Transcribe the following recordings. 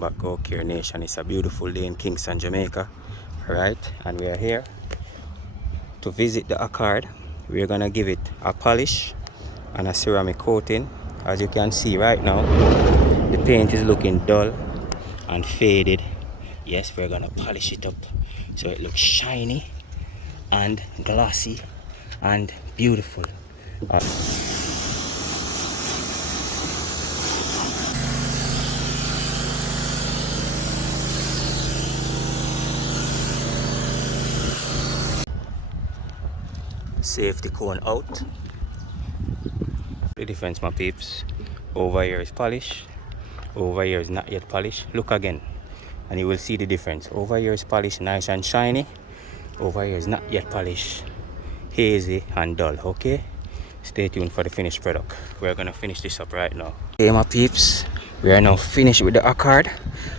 welcome back, Go Care Nation. It's a beautiful day in Kingston, Jamaica. Alright, and we are here to visit the Accord. We're gonna give it a polish and a ceramic coating. As you can see right now, the paint is looking dull and faded. Yes, we're gonna polish it up so it looks shiny and glossy and beautiful. Safety cone out. The difference, my peeps. Over here is polished, over here is not yet polished. Look again and you will see the difference. Over here is polished, nice and shiny. Over here is not yet polished, hazy and dull. Okay, stay tuned for the finished product. We're gonna finish this up right now. Okay, my peeps, we are now finished with the Accord,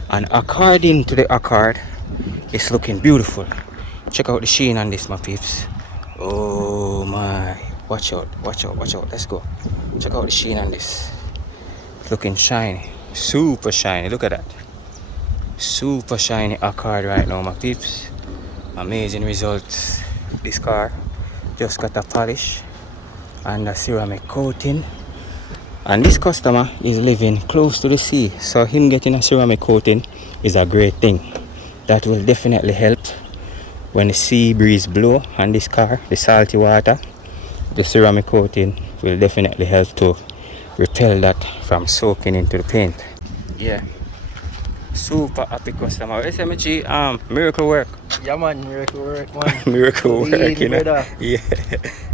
and according to the Accord, it's looking beautiful. Check out the sheen on this, my peeps. Oh my, watch out, watch out, watch out. Let's go. Check out the sheen on this. It's looking shiny, super shiny. Look at that, super shiny Accord right now, my peeps. Amazing results. This car just got a polish and a ceramic coating, and this customer is living close to the sea, so him getting a ceramic coating is a great thing. That will definitely help when the sea breeze blow on this car, the salty water. The ceramic coating will definitely help to repel that from soaking into the paint. Yeah, super happy customer. SMG, miracle work. Yeah man, miracle work man. Miracle work, you know. Brother.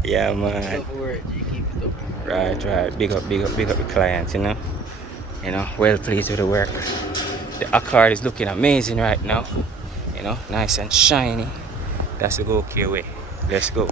Yeah man. Tough work, you keep it up. Right. Big up the clients, you know. Well pleased with the work. The Accord is looking amazing right now. Nice and shiny. That's the Go Care way. Let's go.